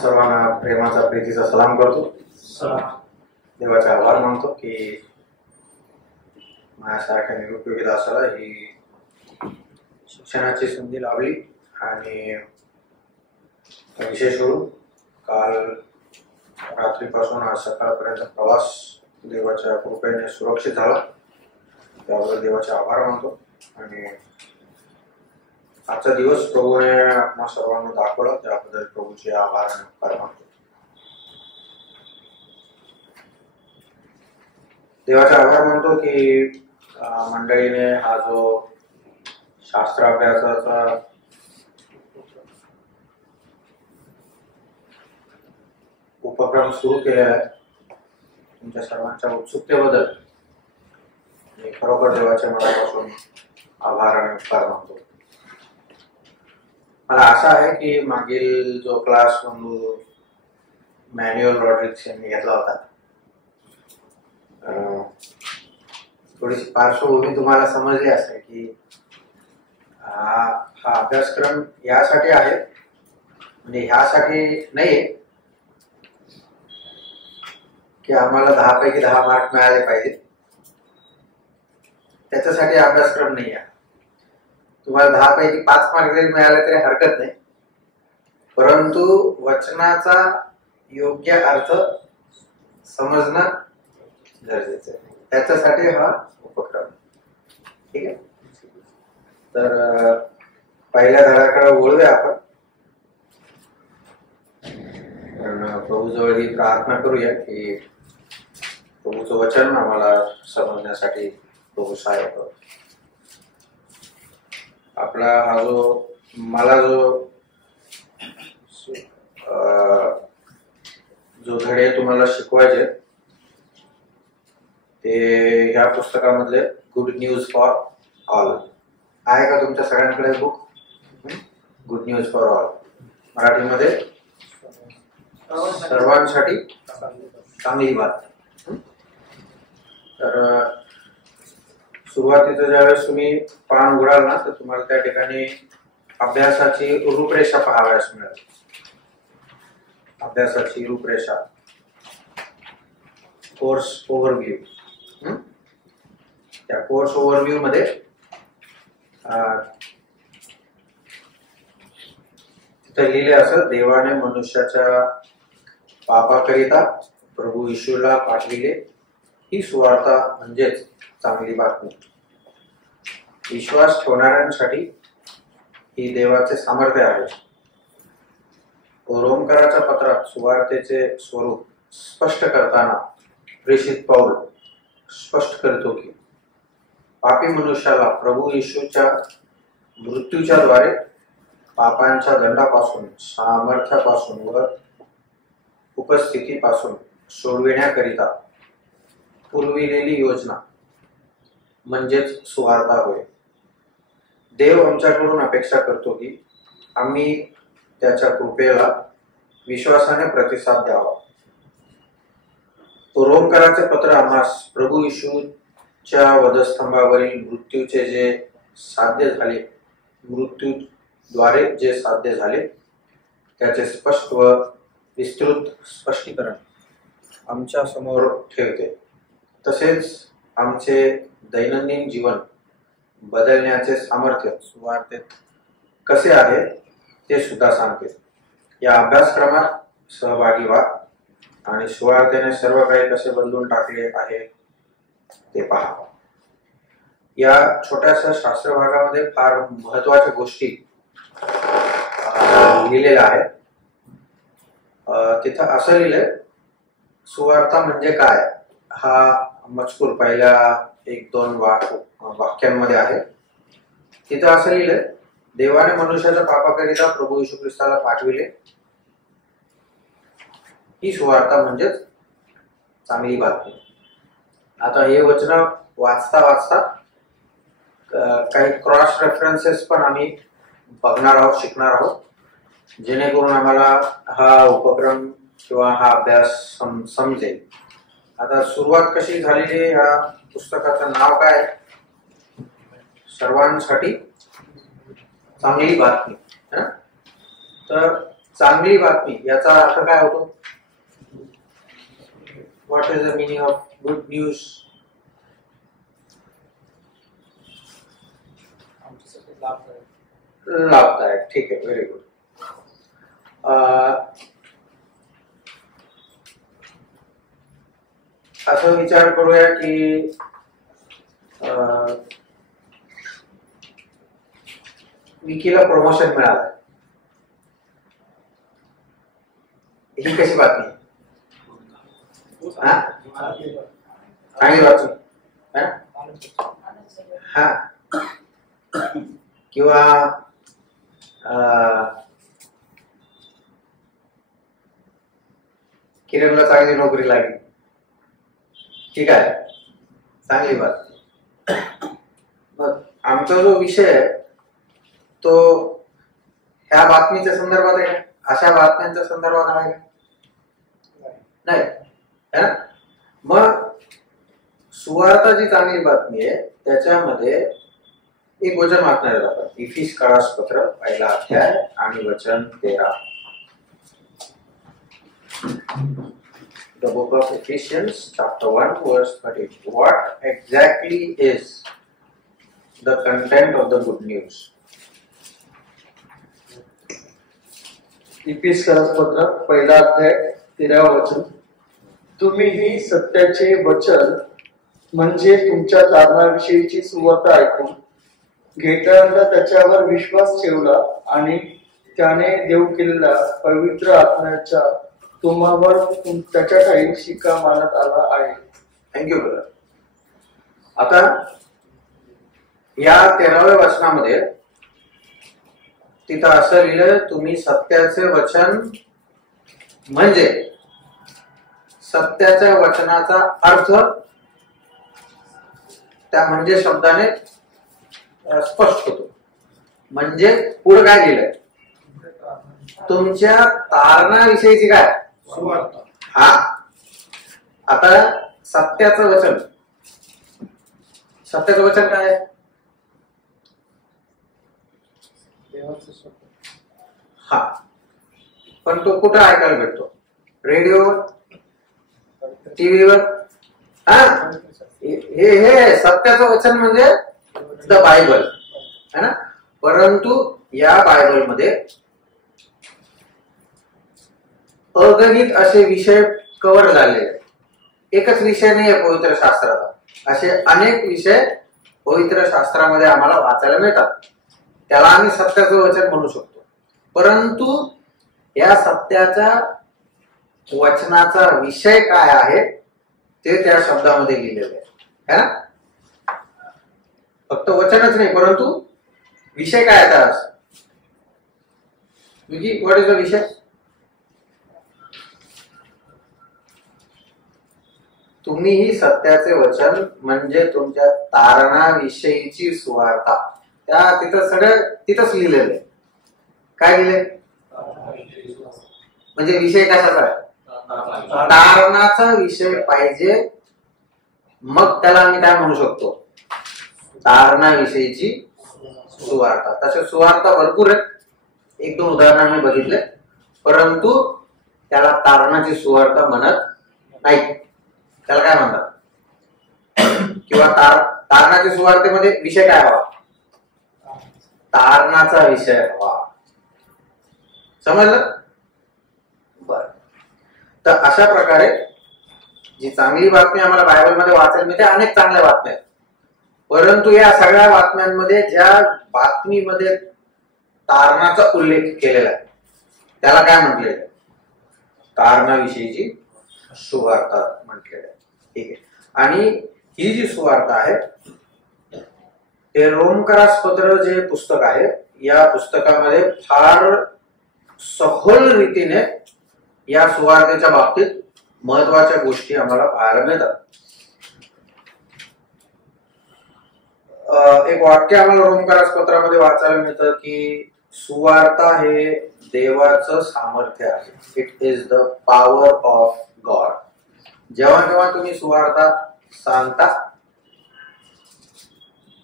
सर्वांना प्रेमाचा प्रीतीचा सलाम करतो. देवाचा आभार मानतो की माझ्यासारख्या निरुपयोगी दासाला ही शिक्षणाची संधी लाभली आणि विशेष करून काल रात्रीपासून आज सकाळपर्यंत प्रवास देवाच्या कृपेने सुरक्षित झाला. त्याबद्दल देवाचे आभार मानतो आणि आजचा दिवस प्रभूने आपल्या सर्वांना दाखवला त्याबद्दल प्रभूचे आभार आणि उपकार मानतो. देवाचा आभार मानतो की मंडळीने हा जो शास्त्र अभ्यासाचा उपक्रम सुरू केलेला आहे. तुमच्या सर्वांच्या उत्सुकतेबद्दल मी खरोखर देवाच्या मनापासून आभार आणि उपकार मानतो. मला आशा आहे की मागील जो क्लास मॅन्युअल रॉड्रिक्स यांनी घेतला होता थोडीशी पार्श्वभूमी तुम्हाला समजली असेल की हा अभ्यासक्रम यासाठी आहे, म्हणजे ह्यासाठी नाहीये की आम्हाला 10 पैकी 10 मार्क मिळाले पाहिजे, त्याच्यासाठी अभ्यासक्रम नाही आहे. तुम्हाला 10 पैकी 5 मार्क जरी मिळाले तरी हरकत नाही, परंतु वचनाचा योग्य अर्थ समजणं गरजेचं आहे. त्याच्यासाठी हा उपक्रम. ठीक आहे, तर पहिल्या धड्याकडे वळूया आपण. प्रभूजवळ ही प्रार्थना करूया की प्रभूचं वचन आम्हाला समजण्यासाठी प्रभू सहाय्य करू. आपला हा मला जो धडे तुम्हाला शिकवायचे ते ह्या पुस्तकामधले गुड न्यूज फॉर ऑल आहे का तुमच्या सगळ्यांकडे book? Good news for all, मराठीमध्ये सर्वांसाठी चांगली बात. तर सुरुवातीचं ज्यावेळेस तुम्ही पान उघडाल ना तर तुम्हाला त्या ठिकाणी अभ्यासाची रूपरेषा पाहावयास मिळेल. अभ्यासाची रूपरेषा, कोर्स ओव्हरव्ह्यू. त्या कोर्स ओव्हरव्ह्यू मध्ये तिथे लिहिले असं, देवाने मनुष्याच्या पापाकरिता प्रभू येशूला पाठविले, ही सुवार्ता म्हणजेच चांगली बातमी. विश्वास ठेवणाऱ्यांसाठी ही देवाचे सामर्थ्य आहे. रोमकराच्या पत्रात सुवार्तेचे स्वरूप स्पष्ट करताना प्रेषित पाऊल स्पष्ट करतो की पापी मनुष्याला प्रभू येशूच्या मृत्यूच्या द्वारे पापांच्या दंडापासून, सामर्थ्यापासून व उपस्थितीपासून सोडविण्याकरिता पुरविलेली योजना म्हणजेच सुवार्ता होय. देव आमच्याकडून अपेक्षा करतो की आम्ही त्याच्या कृपेला विश्वासाने प्रतिसाद द्यावा. रोमकराचे पत्र आम्हास प्रभू येशूच्या वधस्तंभावरील मृत्यूचे जे साध्य झाले, मृत्यूद्वारे जे साध्य झाले त्याचे स्पष्ट व विस्तृत स्पष्टीकरण आमच्या समोर ठेवते. तसेच आमचे दैनंदिन जीवन बदलण्याचे सामर्थ्य सुवार्तेत कसे आहे ते सुद्धा सांगते. या अभ्यासक्रमात सहभागी व्हा आणि सुवार्तेने सर्व काही कसे बदलून टाकले आहे ते पहा. या छोट्याशा शास्त्र भागामध्ये फार महत्वाच्या गोष्टी लिहिलेल्या आहेत. तिथं असं लिहिलंय, सुवार्ता म्हणजे काय हा मजकूर पहिल्या 1-2 वाक्यांमध्ये आहे. तिथं असं लिहिलंय, देवाने मनुष्याच्या पापाकरिता प्रभू येशू ख्रिस्ताला पाठविले, ही सुवार्ता म्हणजेच चांगली बातमी. आता हे वचन वाचता वाचता काही क्रॉस रेफरन्सेस पण आम्ही बघणार आहोत, शिकणार आहोत, जेणेकरून आम्हाला हा उपक्रम किंवा हा अभ्यास समजेल. आता सुरुवात कशी झालेली आहे, ह्या पुस्तकाचं नाव काय? सर्वांसाठी चांगली बातमी. तर चांगली बातमी याचा अर्थ काय होतो? What is the meaning of good news? लाभदायक. ठीक आहे, व्हेरी गुड. असं विचार करूया की विकीला प्रमोशन मिळालं. ही कशी बातमी? चांगली बातमी. हा, किंवा किरणला चांगली नोकरी लागली. ठीक आहे, चांगली बातमी. मग आमचा जो विषय आहे तो ह्या बातमीच्या संदर्भात आहे का? अशा बातम्यांच्या संदर्भात आहे का? नाही है ना? मग सुवार्ता जी चांगली बातमी आहे त्याच्यामध्ये एक वचन वाचणार आहे आपण. इफिसकारास पत्र 1 अध्याय आणि वचन 13. The book of Ephesians, chapter 1, verse 30. What exactly is the content of the good news? इफिसकारास पत्र 1 अध्याय 13 वचन. तुम्ही ही सत्याचे वचन म्हणजे तुमच्या तारणाविषयीची सुवार्ता ऐकून घेतल्यानंतर त्याच्यावर विश्वास ठेवला आणि त्याने देव केलेला पवित्र आत्म्याच्या तुम्हावर त्याच्या ठायी शिक्का मारण्यात आला आहे. Thank you brother. आता या 13व्या वचनामध्ये तिथं असं लिहिलं, तुम्ही सत्याचे वचन म्हणजे सत्याच्या वचनाचा अर्थ त्या म्हणजे शब्दाने स्पष्ट होतो. म्हणजे पुढे काय लिहिलंय? तुमच्या तारणाविषयीची काय सुवार्ता. हा, आता सत्याचं वचन, सत्याचं वचन काय आहे? हा, पण तो कुठं ऐकायला भेटतो? रेडिओवर, टीव्हीवर. हा, हे सत्याचं वचन म्हणजे द बायबल है ना. परंतु या बायबल मध्ये अगणित असे विषय कव्हर झालेले. एकच विषय नाही आहे पवित्र शास्त्राचा, असे अनेक विषय पवित्र शास्त्रामध्ये आम्हाला वाचायला मिळतात. त्याला आम्ही सत्याचं वचन म्हणू शकतो. परंतु या सत्याच्या वचनाचा विषय काय आहे ते त्या शब्दामध्ये लिहिलेले आहे ना. फक्त वचनच नाही, परंतु विषय काय आहे? व्हॉट इज द विषय? तुम्हीही सत्याचे वचन म्हणजे तुमच्या तारणाविषयीची सुवार्ता. त्या तिथं सगळं तिथंच लिहिलेलं आहे. काय लिहिले? म्हणजे विषय कशाचा आहे? तारणाचा विषय पाहिजे, मग त्याला आम्ही काय म्हणू शकतो? तारणाविषयीची सुवार्ता. तसे सुवार्ता भरपूर आहेत, 1-2 उदाहरण आम्ही बघितले, परंतु त्याला तारणाची सुवार्ता म्हणत नाही. त्याला काय म्हणतात? किंवा तारणाच्या सुवार्तेमध्ये विषय काय हवा? तारणाचा विषय हवा. समजलं? बर. तर अशा प्रकारे जी चांगली बातमी आम्हाला बायबलमध्ये वाचायला मिळते, अनेक चांगल्या बातम्या आहेत. परंतु या सगळ्या बातम्यांमध्ये ज्या बातमीमध्ये तारणाचा उल्लेख केलेला आहे त्याला काय म्हटलेलं आहे? तारणाविषयीची सुवार्ता म्हटलेलं आहे. ठीक आहे. आणि ही जी सुवार्ता आहे ते रोमकरास पत्र जे पुस्तक आहे, या पुस्तकामध्ये फार सखोल रीतीने या सुवार्तेच्या बाबतीत महत्वाच्या गोष्टी आम्हाला पाहायला मिळतात. एक वाक्य आम्हाला रोमकरास पत्रामध्ये वाचायला मिळतं की सुवार्ता हे देवाचं सामर्थ्य आहे. It is the power of God. जेव्हा जेव्हा तुम्ही सुवार्ता सांगता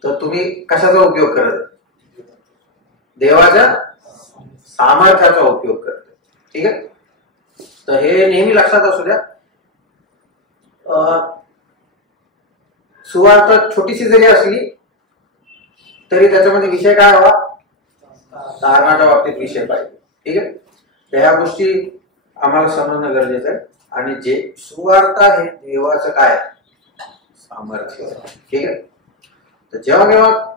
तर तुम्ही कशाचा उपयोग करत? देवाच्या सामर्थ्याचा उपयोग करते. ठीक आहे. तर हे नेहमी लक्षात असू द्या. सुवार्थ छोटीशी जरी असली तरी त्याच्यामध्ये विषय काय हवा, धारणाच्या बाबतीत विषय पाहिजे. ठीक आहे. तर ह्या गोष्टी आम्हाला समजणं गरजेचं आहे. आणि जे सुवार्थ आहे देवाचं काय सामर्थ्य. ठीक आहे. तर जेव्हा जेव्हा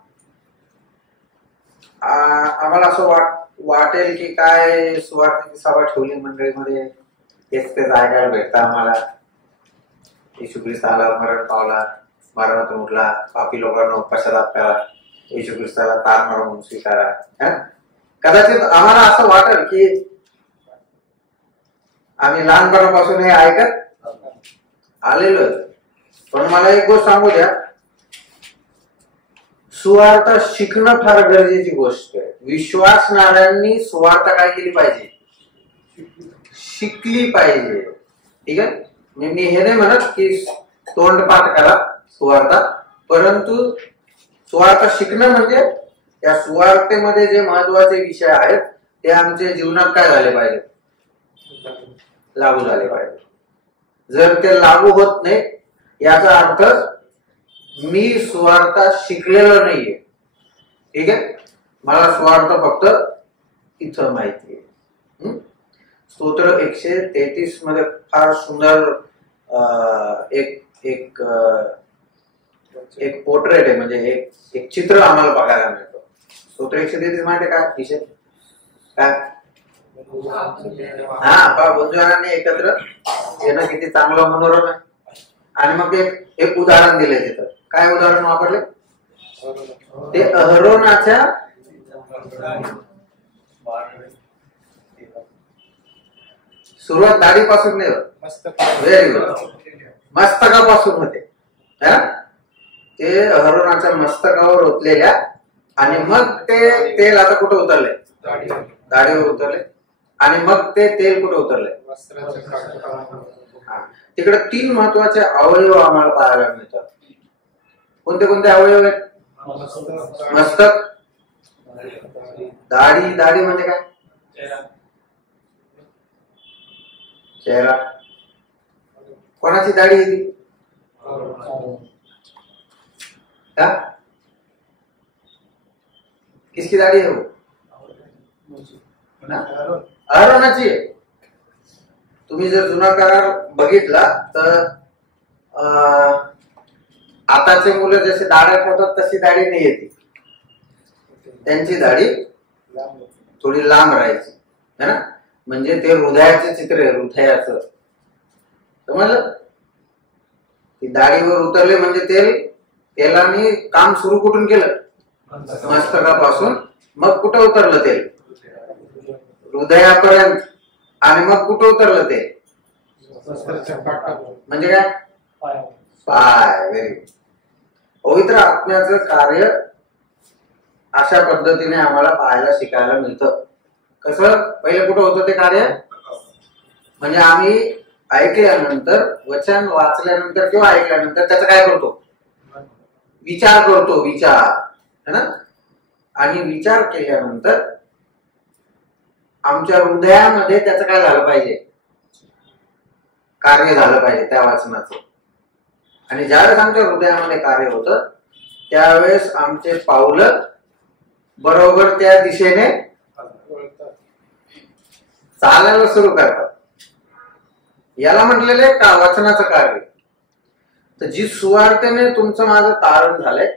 आम्हाला असं वाटेल की काय सुवार्थाची सभा ठेवली मंडळीमध्ये, तेच ऐकायला भेटतं आम्हाला, येशू ख्रिस्त आला, मरण पावला, मरणातून उठला, पापी लोकांना पश्चाताप करा, येशू ख्रिस्ताला तार मारा म्हणून स्वीकारा. कदाचित आम्हाला असं वाटेल की आम्ही लहानपणापासून हे ऐकत आलेलो. पण मला एक गोष्ट सांगू द्या, सुवार्थ शिकणं फार गरजेची गोष्ट आहे. विश्वासणाऱ्यांनी सुवार्थ काय केली पाहिजे, शिकली पाहिजे. ठीक आहे. मी हे नाही म्हणत की तोंडपाठ करा सुवार्थ, परंतु सुवार्थ शिकणं म्हणजे त्या सुवार्थेमध्ये जे महत्वाचे विषय आहेत ते आमच्या जीवनात काय झाले पाहिजे, लागू झाले पाहिजे. जर ते लागू होत नाही याचा अर्थ मी सुवार्थ शिकलेलो नाहीये. ठीक आहे. मला सुवार्थ फक्त इथं माहिती आहे. स्तोत्र 133 मध्ये फार सुंदर एक पोर्ट्रेट आहे, म्हणजे एक चित्र आम्हाला बघायला मिळतं. स्तोत्र 133 माहिती आहे का विषय काय? हा, बंधुजनांनी एकत्र येणं किती चांगलं मनोरम आहे. आणि मग एक उदाहरण दिले तिथं. काय उदाहरण वापरले? ते अहरोनाच्या सुरुवात दाढीपासून नाही होत, व्हेरी गुड, मस्तकापासून होते. ते अहरोनाच्या मस्तकावर ओतलेल्या, आणि मग ते तेल आता कुठे उतरले, दाढीवर उतरले, आणि मग ते तेल कुठे उतरले, तिकडे 3 महत्वाचे अवयव आम्हाला पाहायला मिळतात. कोणते कोणते अवयव आहेत? मस्तक, दाढी. दाढी म्हणजे काय? चेहरा. कोणाची दाढी आहे ती? किसकी दाढी है वो? अहरोनाची आहे. तुम्ही जर जुना करार बघितला तर आताचे मुलं जसे दाढ्या ठेवतात तशी दाढी नाही येते. त्यांची दाढी थोडी लांब राहायची है ना. म्हणजे ते हृदयाचे चित्र आहे, हृदयाचं. समजलं? ती दाढीवर उतरले म्हणजे तेलाने काम सुरू कुठून केलं? मस्तकापासून. मग कुठं उतरलं तेल? हृदयापर्यंत. आणि मग कुठं उतरलं ते? म्हणजे काय? पाय. Very good. पवित्र आत्म्याचं कार्य अशा पद्धतीने आम्हाला पाहायला शिकायला मिळतं. कसं? पहिले कुठं होतं ते कार्य? म्हणजे आम्ही ऐकल्यानंतर, वचन वाचल्यानंतर किंवा ऐकल्यानंतर त्याचा काय करतो? विचार करतो. विचार है ना. आणि विचार केल्यानंतर आमच्या हृदयामध्ये त्याचं काय झालं पाहिजे? कार्य झालं पाहिजे त्या वाचनाचं. आणि ज्यावेळेस आमच्या हृदयामध्ये कार्य होतं त्यावेळेस आमचे पाऊलं बरोबर त्या दिशेने चालायला सुरू करतात. याला म्हटलेले का वचनाचं कार्य. तर जी सुवार्थेने तुमचं माझं तारण झालंय,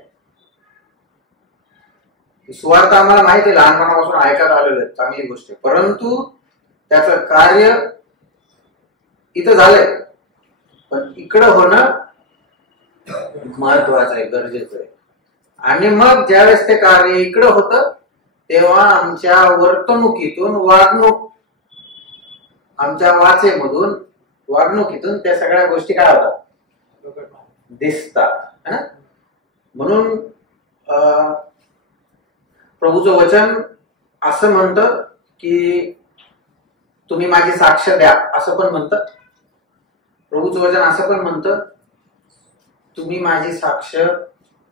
सुवार्थ आम्हाला माहिती आहे, लहानपणापासून ऐकत आलेलो आहे, चांगली गोष्ट आहे. परंतु त्याचं कार्य इथं झालंय, पण इकडं होणं महत्वाचं आहे, गरजेचं आहे. आणि मग ज्यावेळेस ते कार्य इकडं होतं तेव्हा आमच्या वर्तणुकीतून, आमच्या वाचेमधून, वागणुकीतून त्या सगळ्या गोष्टी काय होतात? दिसतात है ना. म्हणून प्रभूचं वचन असं म्हणतं की तुम्ही माझी साक्ष द्या, असं पण म्हणतं. प्रभूचं वचन असं पण म्हणतं तुम्ही माझी साक्ष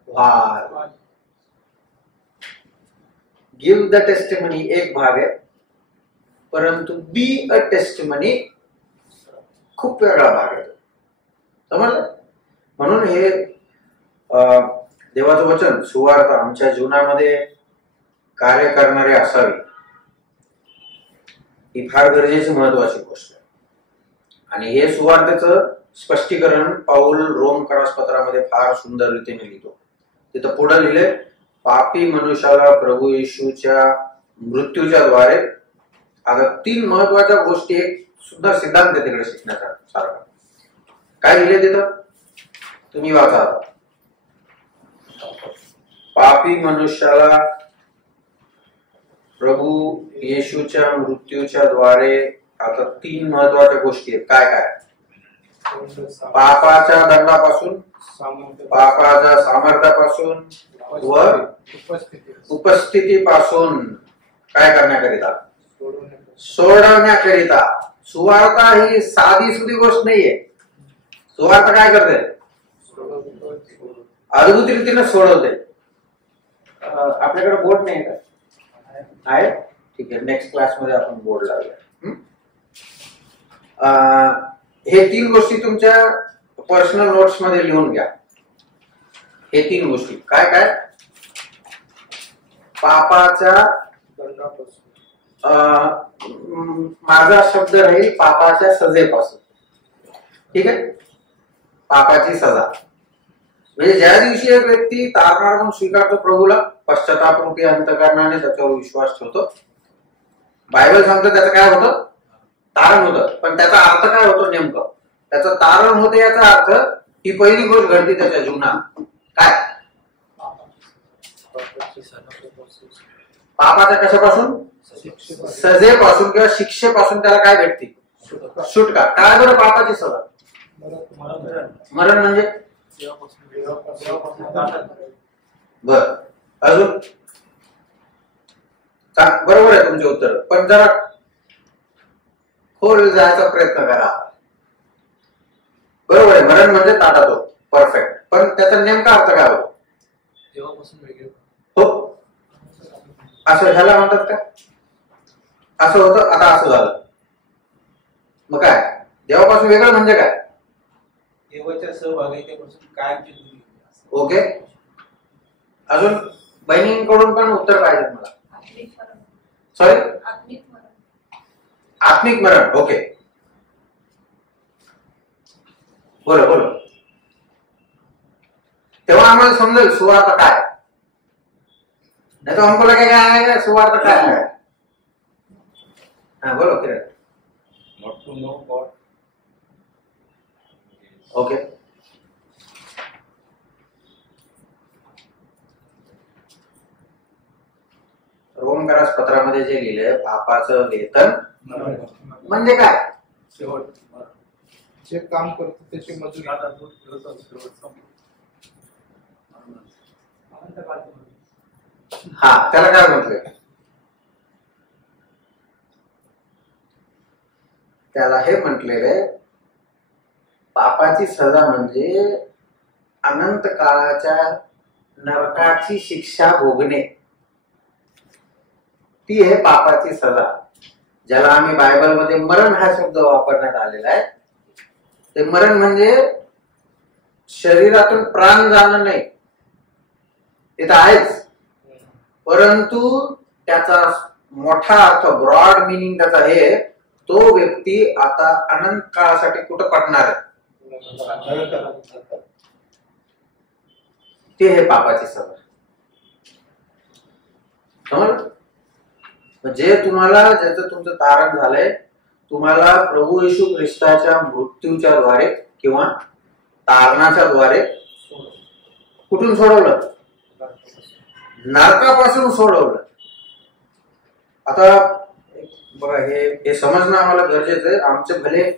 व्हाल. गिव्ह द टेस्टिमनी एक भाग आहे, परंतु बी अ टेस्टिमनी खूप वेगळा भाग येतो. समजलं? म्हणून हे देवाचं वचन सुवार्थ आमच्या जीवनामध्ये कार्य करणारे असावे ही फार गरजेची महत्वाची गोष्ट आहे. आणि हे सुवार्थेचं स्पष्टीकरण पाऊल रोमकरास पत्रामध्ये फार सुंदर रीतीने लिहितो. तिथं पुढे लिहिले, पापी मनुष्याला प्रभू येशूच्या मृत्यूच्या द्वारे. आता 3 महत्वाच्या गोष्टी एक सुद्धा सिद्धांत तिकडे शिकण्यासारखा. काय लिहिले तिथं तुम्ही वाचा आता. पापी मनुष्याला प्रभू येशूच्या मृत्यूच्या द्वारे. आता 3 महत्वाच्या गोष्टी आहेत. काय काय? पापाच्या दंडापासून, पापाच्या सामर्थ्यापासून व उपस्थितीपासून काय करण्याकरिता? सोडवण्याकरिता. सुवार्ता ही साधी सुधी गोष्ट नाहीये. सुवार्ता काय करते? अद्भुत रीतीने सोडवते. आपल्याकडे बोर्ड नाही का? आहे? ठीक आहे, नेक्स्ट क्लास मध्ये आपण बोर्ड लावूया. हे 3 गोष्टी तुमच्या पर्सनल नोट्स मध्ये लिहून घ्या. हे 3 गोष्टी काय काय? पापाच्या माझा शब्द राहील पापाच्या सजेपासून. ठीक आहे? पापाची सजा म्हणजे ज्या दिवशी एक व्यक्ती तारणार म्हणून स्वीकारतो प्रभूला, पश्चातापरूपी अंतःकरणाने त्याच्यावर विश्वास ठेवतो, बायबल सांगतं त्याचं काय होतं? तारण होतं. पण त्याचा अर्थ काय होतो नेमकं? त्याचं तारण होते याचा अर्थ ही पहिली गोष्ट घडते त्याच्या जीवनात. काय? पापाच्या कशापासून? सजेपासून किंवा शिक्षेपासून त्याला काय भेटते? सुटका. काय बरं पापाची सजा? मरण म्हणजे बर. अजून बरोबर आहे तुमचे उत्तर, पण जरा खोल जायचा प्रयत्न करा. बरोबर आहे, मरण म्हणजे ताटातो. परफेक्ट. पण त्याचा नेमका अर्थ काय होतो? हो, असं ह्याला म्हणतात का? असं होतं. आता असं झालं मग काय? देवापासून वेगळं म्हणजे काय? देवाच्या सहभागितेपासून कायमची दूरी. ओके. अजून बहिणींकडून पण उत्तर पाहिजे मला. सॉरी, आत्मिक मरण. ओके, बोलो बोलो. तेव्हा आम्हाला समजेल सुवार्थ काय. नहीं तो हमको लगेगा आएगा सुवार्थ क्या है. हाँ बोलो Kiran. Not to know God. Okay. रोमकरास पत्रामध्ये जे लिहिलंय पापाचं वेतन म्हणजे काय? शेवट जे काम करतो त्याची मजुरी. हा, त्याला काय म्हटलंय? त्याला हे म्हटलेलं आहे पापाची सजा म्हणजे अनंत काळाच्या नरकाची शिक्षा भोगणे. ती आहे पापाची सजा, ज्याला आम्ही बायबलमध्ये मरण हा शब्द वापरण्यात आलेला आहे. ते मरण म्हणजे शरीरातून प्राण जाणं नाही, ते तर आहेच, परंतु त्याचा मोठा अर्थ, ब्रॉड मिनिंग त्याचा हे, तो व्यक्ती आता अनंत काळासाठी कुठं पडणार आहे, ते हे पापाची सजा. समजलं? जे तुम्हाला, ज्याचं तुमचं तारण झालंय, तुम्हाला प्रभू येशू ख्रिस्ताच्या मृत्यूच्या द्वारे किंवा तारणाच्या द्वारे कुठून सोडवलं? नरकापासून सोडवलं. आता बघा, हे समजणं आम्हाला गरजेचं आहे. आमचे भले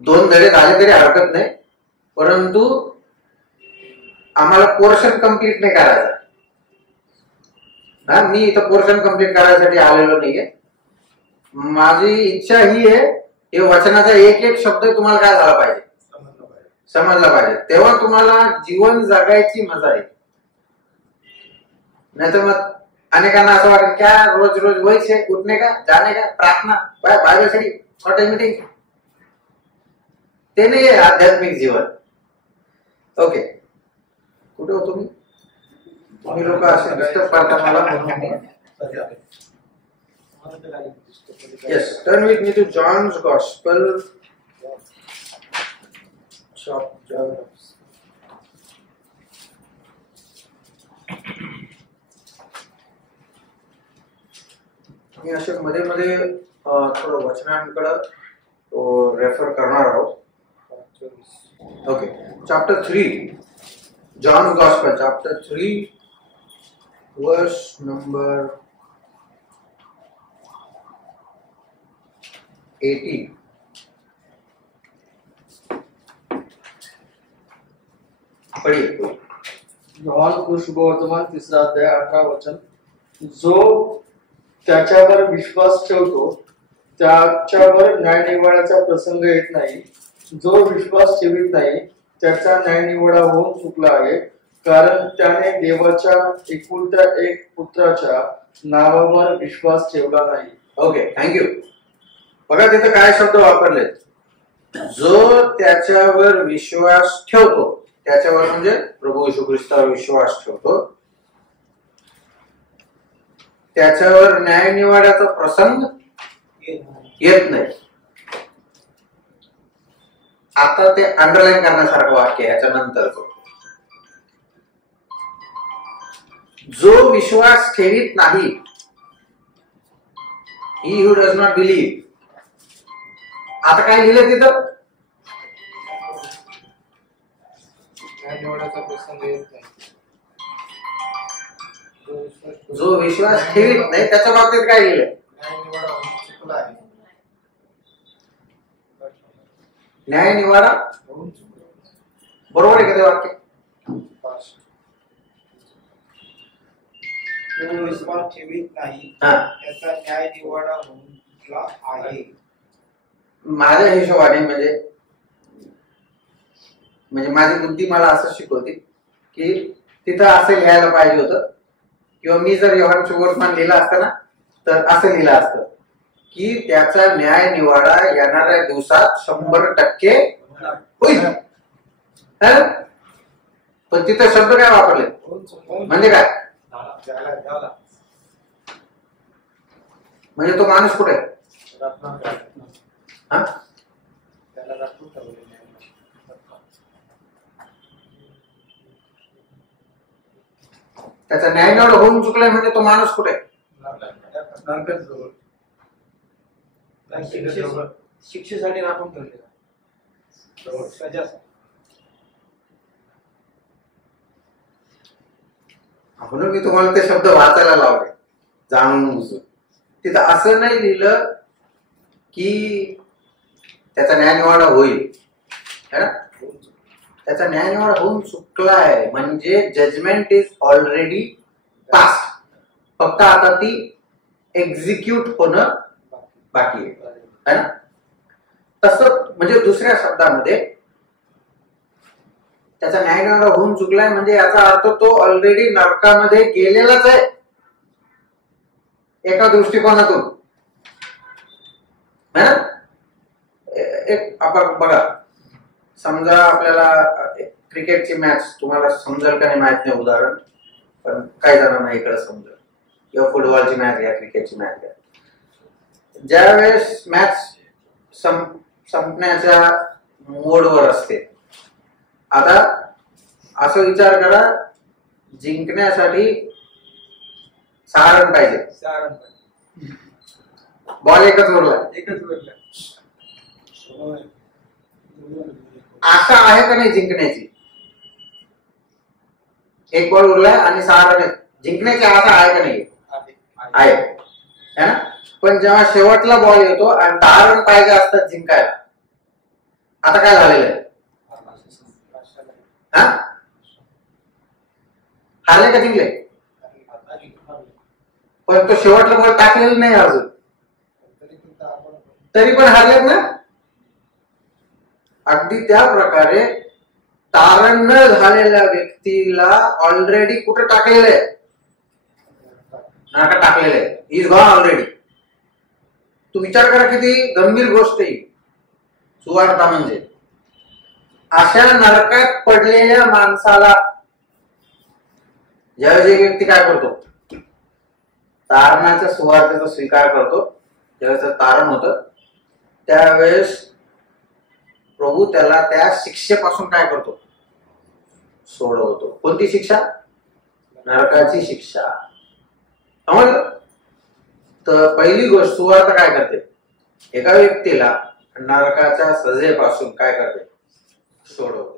2 धडे झाले तरी हरकत नाही, परंतु आम्हाला पोर्शन कंप्लीट नाही करायचा. मी इथं पोर्शन कंप्लीट करायसाठी आलेलो नाहीये. माझी इच्छा ही आहे की वचनाचा एक एक शब्द तुम्हाला काय झाला पाहिजे, समजला पाहिजे. तेव्हा तुम्हाला जीवन जगायची मजा आहे. नाहीतर मग अनेकांना असं वाटतं क्या रोज रोज वही से उठने का, जाने का, प्रार्थना, बाइबल स्टडी, हॉटेल मीटिंग, ते नाही आहे आध्यात्मिक जीवन. ओके, कुठे हो तुम्ही? तुम्ही लोक असे डिस्टर्ब करता मला म्हणून मी. Yes, turn with me to John's Gospel, chapter. मी असे मध्ये मध्ये थोडं वचनांकडे रेफर करणार आहोत. Okay, chapter 3, John's gospel, chapter 3, verse number 80. पढ़िए. योहान सुवर्तमान 3 अध्याय 18 वचन. जो त्याच्यावर विश्वास ठेवतो त्याच्यावर न्यायनिवाड्याचा प्रसंग येत नाही. जो विश्वास ठेवीत नाही त्याचा न्यायनिवाडा होऊन चुकला आहे, कारण त्याने देवाच्या एकुलत्या एक पुत्राच्या नावावर विश्वास ठेवला नाही. Okay, thank you. बघा तिथे काय शब्द वापरले. जो त्याच्यावर विश्वास ठेवतो, त्याच्यावर म्हणजे प्रभू येशू ख्रिस्तावर विश्वास ठेवतो, त्याच्यावर न्यायनिवाड्याचा प्रसंग येत नाही. आता ते अंडरलाईन करण्यासारखं वाक्य आहे याच्या नंतरचं. जो विश्वास ठेवीत नाही, ही हू डज नॉट बिलीव्ह. आता काय लिहिलं तिथं? निवडाचा प्रसंग येत नाही. जो विश्वास ठेवीत नाही त्याच्या बाबतीत काय लिहिलंय? निवडा चुकला आहे. न्याय निवाडा बरोबर आहे का ते वाक्य? तो विश्वास ठेवीत नाही हा, त्याचा न्याय निवाडा होऊन आहे. माझ्या हिशोबाने म्हणजे माझी बुद्धी मला असं शिकवते की तिथं असं लिहायला पाहिजे होतं, किंवा मी जर योहान सुवर्तमान लिहिला असतं ना तर असं लिहिलं असतं की त्याचा न्याय निवाडा येणाऱ्या दिवसात 100% होईल. पण तिथं शब्द काय वापरले म्हणजे काय? म्हणजे तो माणूस कुठे आहे? हा? त्याचा न्याय निवाडा होऊन चुकलाय म्हणजे तो माणूस कुठे आहे? शिक्षेसाठी राखून ठेवलेला. म्हणून मी तुम्हाला ते शब्द वाचायला लावले जाणून बुजून. तिथं असं नाही लिहिलं की त्याचा न्यायनिवाडा होईल, है ना? त्याचा न्यायनिवाडा होऊन चुकलाय म्हणजे जजमेंट इज ऑलरेडी पास्ट, फक्त आता ती एक्झिक्यूट होणं बाकी आहे ना? तसं म्हणजे दुसऱ्या शब्दामध्ये त्याचा न्यायनिवाडा होऊन चुकलाय म्हणजे याचा अर्थ तो ऑलरेडी नरकामध्ये गेलेलाच आहे एका दृष्टिकोनातून, है ना? एक आपण बघा, समजा आपल्याला क्रिकेटची मॅच, तुम्हाला समजेल का नाही माहित नाही उदाहरण, पण काही जणांना इकडे समजेल, किंवा फुटबॉलची मॅच घ्या, क्रिकेटची मॅच घ्या. ज्या वेळेस मॅच संपण्याच्या मोडवर असते, आता असं विचार करा, जिंकण्यासाठी 6 रन पाहिजे, बॉल एकच उरला, आशा आहे का नाही जिंकण्याची? एक बॉल उरलाय आणि 6 रन, जिंकण्याची आशा आहे का नाही? आहे, है ना? पण जेव्हा शेवटला बॉल येतो आणि 10 रन पाहिजे असतात जिंकायला, आता काय झालेलं आहे? हा, हारले का जिंकले? पण तो शेवटला बॉल टाकलेला नाही अजून, तरी पण हारलेत ना? अगदी त्या प्रकारे तारण न झालेल्या व्यक्तीला ऑलरेडी कुठे टाकलेलं आहे? नरकात टाकलेलं आहे. Is gone already. तू विचार करा किती गंभीर गोष्ट आहे सुवार्ता म्हणजे. अशा नरकात पडलेल्या माणसाला ज्यावेळेस एक व्यक्ती काय करतो, तारणाच्या सुवार्तेचा स्वीकार करतो, ज्यावेळेस तारण होतं त्यावेळेस प्रभू त्याला त्या शिक्षेपासून काय करतो, सोडवतो. कोणती शिक्षा? नरकाची शिक्षा. समजलं? तर पहिली गोष्ट सुवार्ता काय करते, एका व्यक्तीला नरकाच्या सजेपासून काय करते, सोडवते.